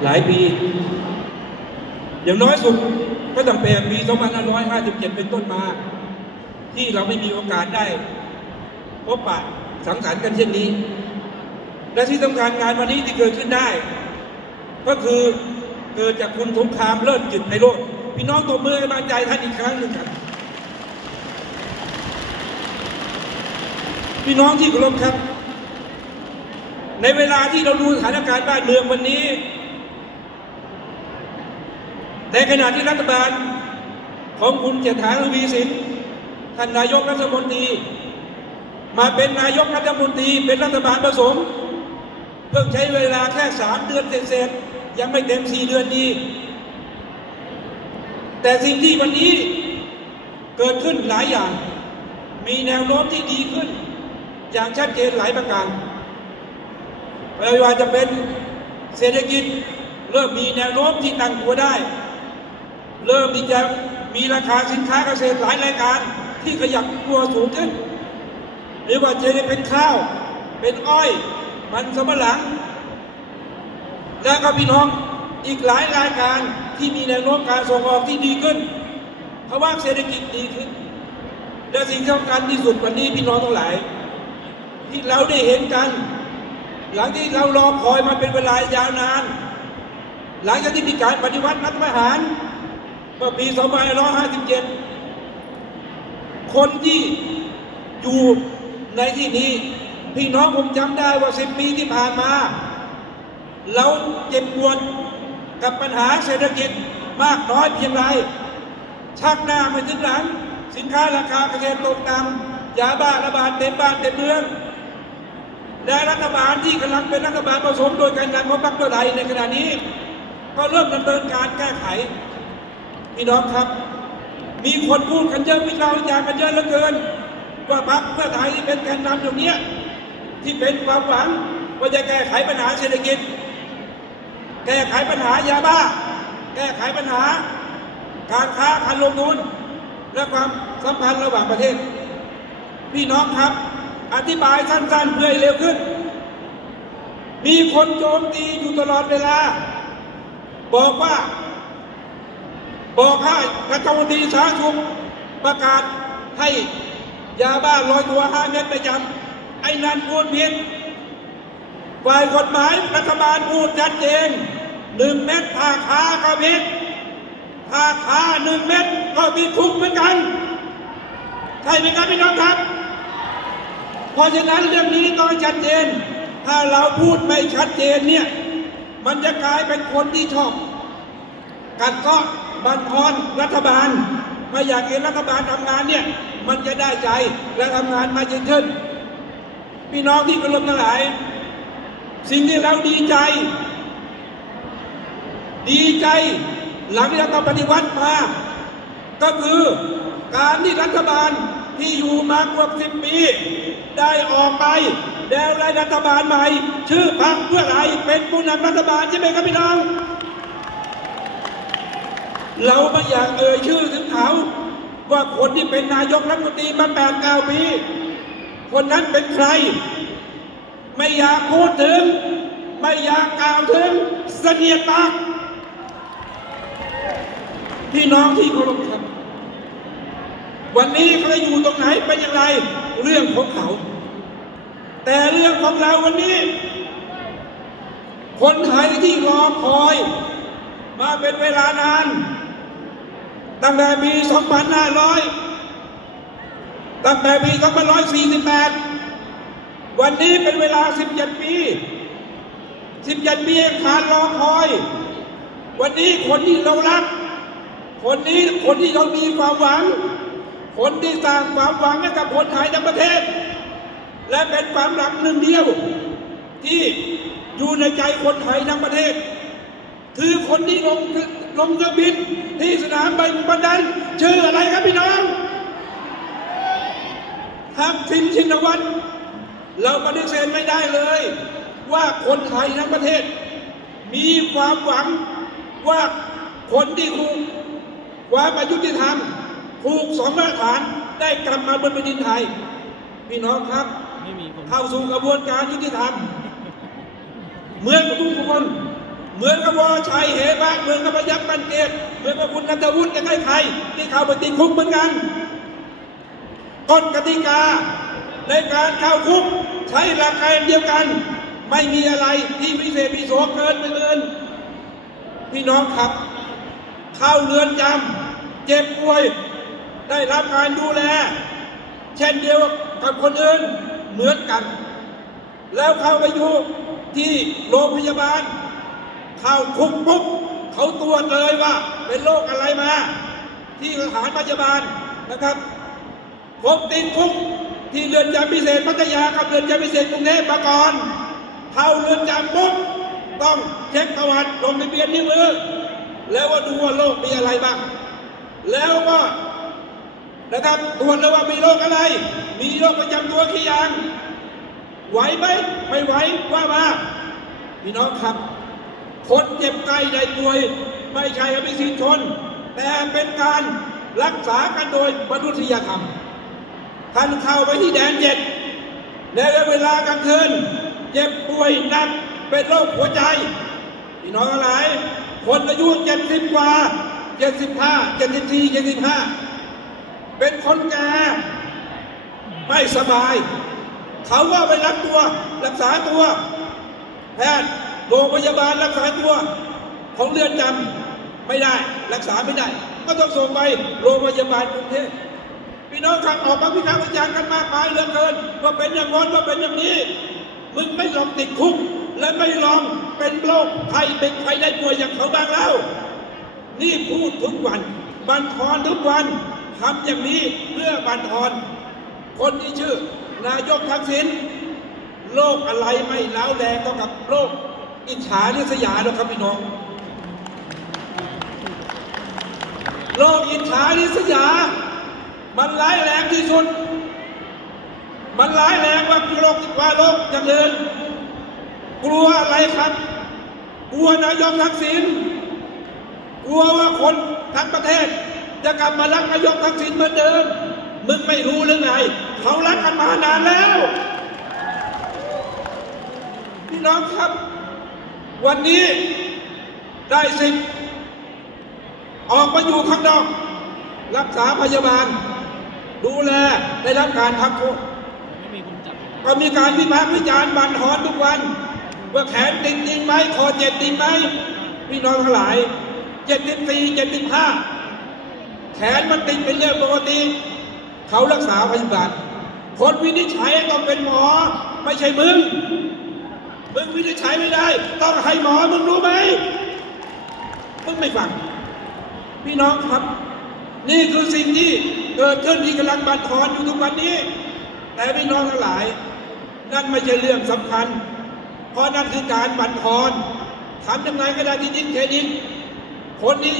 หลายปี อย่างน้อยสุดก็ตั้งแต่ปี 2557 เป็นต้นมา ที่เราไม่มีโอกาสได้พบปะสังสรรค์กันเช่นนี้ และที่สำคัญงานวันนี้ที่เกิดขึ้นได้ ก็คือเกิดจากคุณสงครามเลิศจิตไพโรธพี่น้องตัวมือให้กำลังใจท่านอีกครั้งหนึ่งครับ พี่น้องที่เคารพครับ ในเวลาที่เราดูสถานการณ์บ้านเมืองวันนี้ ในขณะที่รัฐบาล ของคุณเจษฐาทวีสินท่านนายกรัฐมนตรี มาเป็นนายกรัฐมนตรีเป็นรัฐบาลผสม เพิ่งใช้เวลาแค่สามเดือนเศษๆยังไม่เต็มสี่เดือนดี แต่สิ่งที่วันนี้เกิดขึ้นหลายอย่าง มีแนวโน้มที่ดีขึ้น อย่างชัดเจนหลายประการไม่ว่าจะเป็นเศรษฐกิจเริ่มมีแนวโน้มที่ตั้งตัวได้ เริ่มที่จะมีราคาสินค้าเกษตรหลายรายการ ที่ขยับตัวสูงขึ้นหรือว่าจะไดเป็นข้าว เป็นอ้อย มันสำปะหลัง และก็พี่น้องอีกหลายรายการที่มีแนวโน้มการส่งออกที่ดีขึ้น เพราะว่าเศรษฐกิจดีขึ้น และสิ่งสำคัญที่สุดวันนี้พี่น้องทั้งหลาย ที่เราได้เห็นกัน หลังที่เรารอคอยมาเป็นเวลายาวนาน หลังจากที่มีการปฏิวัติรัฐประหาร เมื่อปี2557 คนที่อยู่ในที่นี้ พี่น้องผมจำได้ว่าสิบปีที่ผ่านมา เราเจ็บปวดกับปัญหาเศรษฐกิจมากน้อยเพียงไรชักหน้าไปถึงหลัง สินค้าราคาเกษตรตกต่ำยาบ้าระบาดเต็มบ้านเต็มเมืองและรัฐบาลที่กำลังเป็นรัฐบาลผสมโดยการนำของพรรคเพื่อไทยในขณะนี้ ก็เริ่มดำเนินการแก้ไข พี่น้องครับ มีคนพูดกันเยอะวิจารณ์วิจารณ์กันเยอะเหลือเกิน ว่าพรรคเพื่อไทยที่เป็นแกนนำตรงเนี้ยที่เป็นความหวังว่าจะแก้ไขปัญหาเศรษฐกิจ แก้ไขปัญหายาบ้า แก้ไขปัญหา การค้าการลงทุนและความสัมพันธ์ระหว่างประเทศ พี่น้องครับ อธิบายสั้นๆเพื่อให้เร็วขึ้น มีคนโจมตีอยู่ตลอดเวลา บอกว่า บอกให้รัฐมนตรีสาธารณสุขประกาศให้ยาบ้าลอยตัวห้าเม็ดไปจำไอ้นั่นพูดผิดฝ่ายกฎหมายรัฐบาลพูดชัดเจนหนึ่งเม็ดถ้าค้าก็ผิดถ้าค้าหนึ่งเม็ดก็มีคุกเหมือนกันใช่ไหมครับพี่น้องครับ เพราะฉะนั้นเรื่องนี้ต้องชัดเจน ถ้าเราพูดไม่ชัดเจนเนี่ย มันจะกลายเป็นคนที่ชอบกัดเก็ บันทอนรัฐบาลไม่อยากเห็นรัฐบาลทำงานเนี่ยมันจะได้ใจและทำงานมาจนขึ้นพี่น้องที่กรพทั้งหลาย สิ่งที่เราดีใจ ดีใจหลังที่เราปฏิวัติมา ก็คือการที่รัฐบาลที่อยู่มากว่าสิบปี ได้ออกไปแล้วรัฐบาลใหม่ ชื่อพรรคเพื่อไทยเป็นผู้นำรัฐบาลใช่ไหมครับพี่น้อง เราไม่อยากเอ่ยชื่อถึงเขาว่าคนที่เป็นนายกรัฐมนตรีมาแปดเก้าปี คนนั้นเป็นใคร ไม่อยากพูดถึง ไม่อยากกล่าวถึงเสนียดปากพี่น้องที่เคารพครับ วันนี้เขาจะอยู่ตรงไหนเป็นอย่างไร เรื่องของเขา แต่เรื่องของเราวันนี้ คนไทยที่รอคอย มาเป็นเวลานาน ตั้งแต่ปี 2500 ตั้งแต่ปี 2548 วันนี้เป็นเวลา 17 ปี 17 ปีขาดรอคอย วันนี้คนที่เรารัก คนนี้คนที่เรามีความหวัง คนที่สร้างความหวังให้กับคนไทยทั้งประเทศ และเป็นความหลักหนึ่งเดียว ที่อยู่ในใจคนไทยทั้งประเทศ คือคนที่ลงลงเครื่องบินที่สนามบินบันดันชื่ออะไรครับพี่น้องทักษิณชินวัตรเราปฏิเสธไม่ได้เลย ว่าคนไทยทั้งประเทศ มีความหวังว่าคนที่ถูกความอายุติธรรมถูกสองมาตรฐานได้กลับมาบนแผ่นดินไทย พี่น้องครับไม่มีคนเข้าสู่กระบวนการยุติธรรมเหมือนกับทุกคน เหมือนกับวรชัยเหมะเหมือนกับพยัคฆ์บันเกตเหมือนกับคุณนัทวุฒิกับใครใครที่เข้าไปติดคุกเหมือนกันกฎกติกาในการเข้าคุกใช้หลักการเดียวกัน ไม่มีอะไรที่พิเศษพิโสเกินไปเกินพี่น้องครับ เข้าเรือนจำเจ็บป่วย ได้รับการดูแล เช่นเดียวกับคนอื่นเหมือนกัน แล้วเข้าไปอยู่ที่โรงพยาบาล เข้าคุกปุ๊บเขาตรวจเลยว่า เป็นโรคอะไรมา ที่สถานพยาบาลนะครับผมติดคุกที่เรือนจำพิเศษพัทยากับเรือนจำพิเศษกรุงเทพมาก่อนเข้าเรือนจำปุ๊บต้องเช็คประวัติลงทะเบียนนิ้วมือแล้วว่าดูว่าโรคมีอะไรบ้าง แล้วก็นะครับตรวจแล้ว่ามีโรคอะไร มีโรคประจำตัวกี่อย่าง ไหวไหมไม่ไหวว่ามาพี่น้องครับ คนเจ็บไข้ได้ป่วย ไม่ใช่อภิสิทธิชน แต่เป็นการรักษากันโดยมนุษยธรรม ท่านเข้าไปที่แดนเจ็ดในเวลากลางคืนเจ็บป่วยหนักเป็นโรคหัวใจพี่น้องอะไรคนอายุเจ็ดสิบกว่าเจ็ดสิบห้าเจ็ดสิบสี่เจ็ดสิบห้าเป็นคนแก่ไม่สบาย เขาว่าไปรักตัว รักษาตัวแพทย์ โรงพยาบาลรักษาตัวของเรือนจำไม่ได้รักษาไม่ได้ ก็ต้องส่งไปโรงพยาบาลกรุงเทพพี่น้องครับออกมาพิพากษ์วิจารณ์กันมากมายเหลือเกินว่าเป็นอย่างน้นว่าเป็นอย่างนี้ มึงไม่ลองติดคุก และไม่ลองเป็นโรคไข้เป็นไข้ได้ป่วยอย่างเขาบ้างแล้วนี่พูดทุกวันบันทอนทุกวันทำอย่างนี้เพื่อบันทอน คนที่ชื่อนายกทักษิณโรคอะไรไม่ล้าวแรงเท่ากับโรค อิจฉาริษยาหรอกครับพี่น้องโรคอิจฉาริษยา มันร้ายแรงที่สุด มันร้ายแรงว่าโรคกว่าโรคอย่างอื่นกลัวอะไรครับ กลัวนายกทักษิณกลัวว่าคนทั้งประเทศ จะกลับมารักนายกทักษิณเหมือนเดิม มึงไม่รู้หรือไง เขารักกันมานานแล้ว พี่น้องครับ วันนี้ได้สิทธิ์ออกมาอยู่ข้างนอก รักษาพยาบาล ดูแลได้รับการพักโทษก็มีการวิพากษ์วิจารณ์บันทอนทุกวัน ว่าแขนติดจริงไหมคอเจ็บจริงไหมพี่น้องทั้งหลายเจ็ดสิบสี่เจ็ดสิบห้าแขนมันติดเป็นเรื่องปกติ เขารักษาพยาบาลคนวินิจฉัยต้องเป็นหมอ ไม่ใช่มึง มึงวินิจฉัยไม่ได้ ต้องให้หมอมึงรู้ไหมมึงไม่ฟัง พี่น้องครับ นี่คือสิ่งที่เกิดขึ้นที่กำลังบันทอนอยู่ทุกวันนี้ แต่พี่น้องทั้งหลาย นั่นไม่ใช่เรื่องสำคัญ เพราะนั่นคือการบันทอนทำยังไงก็ได้ที่ดินเครดิตคนนี้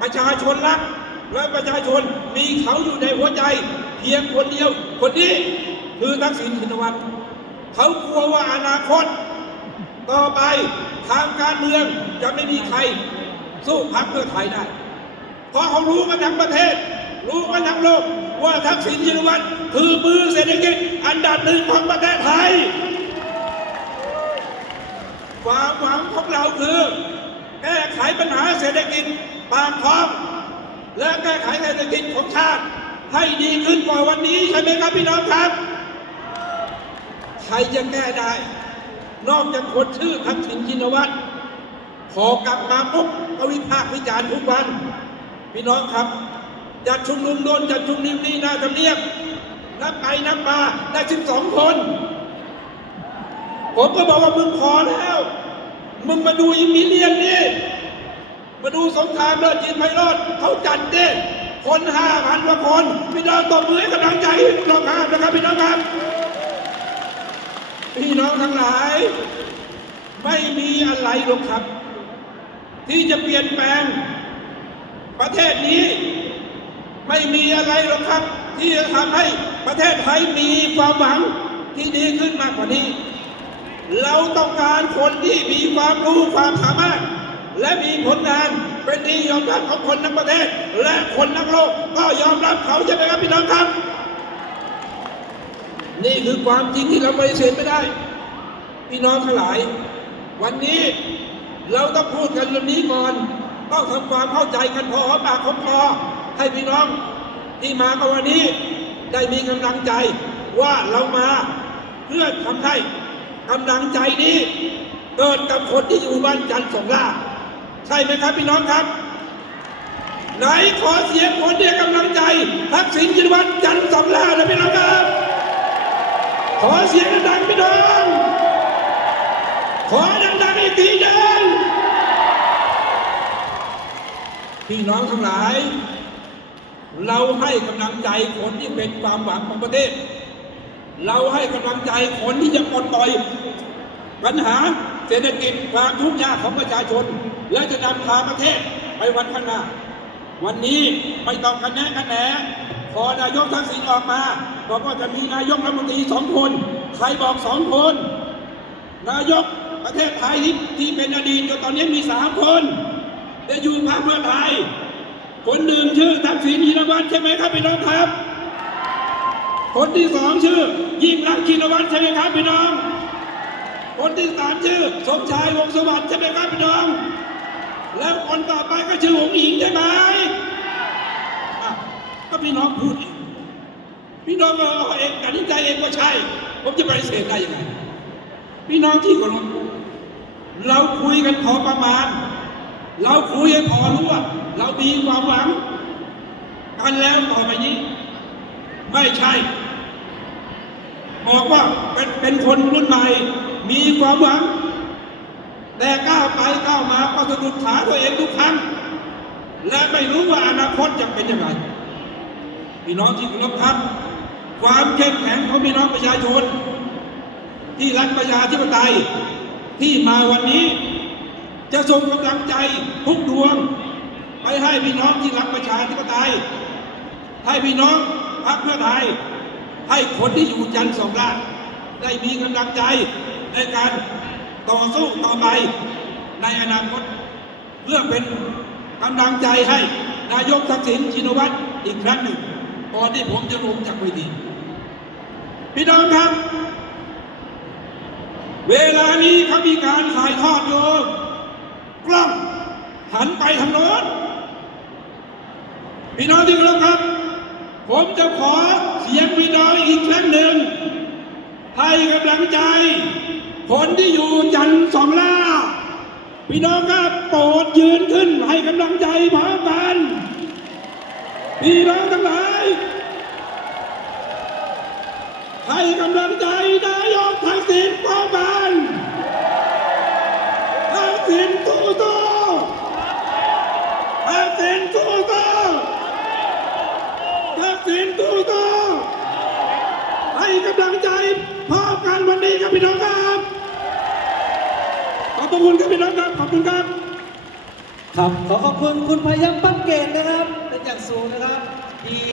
ประชาชนรักและประชาชนมีเขาอยู่ในหัวใจ เพียงคนเดียว คนนี้คือทักษิณชินวัตร เขากลัวว่าอนาคต ต่อไปทางการเมืองจะไม่มีใคร สู้พรรคเพื่อไทยได้ เพราะเขารู้กันทั้งประเทศ รู้กันทั้งโลกว่าทักษิณชินวัตรคือมือเศรษฐกิจอันดับหนึ่งของประเทศไทย ความหวังของเราคือ แก้ไขปัญหาเศรษฐกิจปากท้องและแก้ไขเศรษฐกิจของชาติให้ดีขึ้นกว่าวันนี้ใช่ไหมครับพี่น้องครับ ใครจะแก้ได้ นอกจากคนชื่อทักษิณชินวัตรพอกลับมาปุ๊บก็วิพากษ์วิจารณ์ทุกวัน พี่น้องครับจัดชุมนุมโดนจัดชุมนุมนี่หน้าทำเนียบนับไปนับมาได้สิบสองคน ผมก็บอกว่ามึงพอแล้ว มึงมาดูอิมิเลียนนี่มาดูสงครามเลิศจีนไพโรดเขาจัดเด้คนห้าพันกว่าคน พี่น้องตบมือให้กำลังใจพี่น้องครับนะครับพี่น้องครับ พี่น้องทั้งหลาย ไม่มีอะไรหรอกครับ ที่จะเปลี่ยนแปลง ประเทศนี้ ไม่มีอะไรหรอกครับ ที่จะทำให้ประเทศไทยมีความหวังที่ดีขึ้นมากกว่านี้ เราต้องการคนที่มีความรู้ความสามารถ และมีผลงานเป็นที่ยอมรับของคนทั้งประเทศ และคนทั้งโลกก็ยอมรับเขาใช่ไหมครับพี่น้องครับ นี่คือความจริงที่เราปฏิเสธไม่ได้ พี่น้องทั้งหลาย วันนี้เราต้องพูดกันเรื่องนี้ก่อน ต้องทำความเข้าใจกันพอหอมปากหอมคอให้พี่น้องที่มากันวันนี้ได้มีกำลังใจว่าเรามาเพื่อทำให้กำลังใจนี้เกิดกับคนที่อยู่บ้านจันทร์สงล่าใช่ไหมครับพี่น้องครับ ไหนขอเสียงคนเดียกำลังใจทักษิณชินวัตรจันทร์สงล่านะพี่น้องครับ ขอเสียงดังๆพี่น้องขอดังๆอีกทีหนึงพี่น้องทั้งหลาย เราให้กำลังใจคนที่เป็นความหวังของประเทศ เราให้กำลังใจคนที่จะปลดปล่อยปัญหาเศรษฐกิจความทุกข์ยากของประชาชน และจะนำพาประเทศไปวันข้างหน้า วันนี้ไม่ต้องกันแนะกันแหน พอนายกทักษิณออกมา บอกว่าจะมีนายกรัฐมนตรีสองคน ใครบอกสองคน นายกประเทศไทยที่ที่เป็นอดีตจนตอนนี้มีสามคนแต่อยู่พรรคเพื่อไทย คนหนึ่งชื่อทักษิณชินวัตรใช่ไหมครับพี่น้องครับ คนที่สองชื่อ ยิ่งรักษณ์ชินวัตรใช่ไหมครับพี่น้อง คนที่สามชื่อ สมชายวงศ์สวัสดิ์ใช่ไหมครับพี่น้อง แล้วคนต่อไปก็ชื่อหงอิงใช่ไหม ก็พี่น้องพูดเองพี่น้องเอาเองตัดสินใจเองว่าใช่ ผมจะปฏิเสธได้ยังไงพี่น้องที่คารพเราคุยกันพอประมาณ เราคุยให้พอรู้ว่าเรามีความหวังกันแล้วต่อไปนี้ ไม่ใช่บอกว่าเป็นเป็นคนรุ่นใหม่ มีความหวัง แต่ก้าวไปก้าวมาก็สะดุดขาตัวเองทุกครั้งและไม่รู้ว่าอนาคตจะเป็นยังไง พี่น้องที่เคารพครับความเข้มแข็งของพี่น้องประชาชน ที่รักประชาธิปไตยที่มาวันนี้ จะส่งกำลังใจทุกดวง ไปให้พี่น้องที่รักประชาธิปไตย ให้พี่น้องพรรคเพื่อไทย ให้คนที่อยู่จันทร์สองล้านได้มีกำลังใจในการต่อสู้ต่อไปในอนาคต เพื่อเป็นกำลังใจให้นายกทักษิณชินวัตรอีกครั้งหนึ่ง ก่อนที่ผมจะลงจากเวทีพี่น้องครับ เวลานี้เขามีการถ่ายทอดอยู่กล้องหันไปทางโน้นพี่น้องที่เคารพครับ ผมจะขอเสียงพี่น้องอีกครั้งหนึ่งให้กำลังใจ คนที่อยู่จันทร์สองล่าพี่น้องครับโปรดยืนขึ้นให้กำลังใจพร้อมกันพี่น้องทั้งหลาย ให้กำลังใจนายกทักษิณพร้อมกันทักษิณสู้สู้ทักษิณสู้สู้ทักษิณสู้สู้ให้กำลังใจพร้อมกันวันนี้ครับพี่น้องครับขอบคุณครับพี่น้องครับขอบคุณครับ ครับขอขอบคุณคุณพยัคฆ์ปั้นเกตนะครับ เป็นอย่างสูงนะครับที่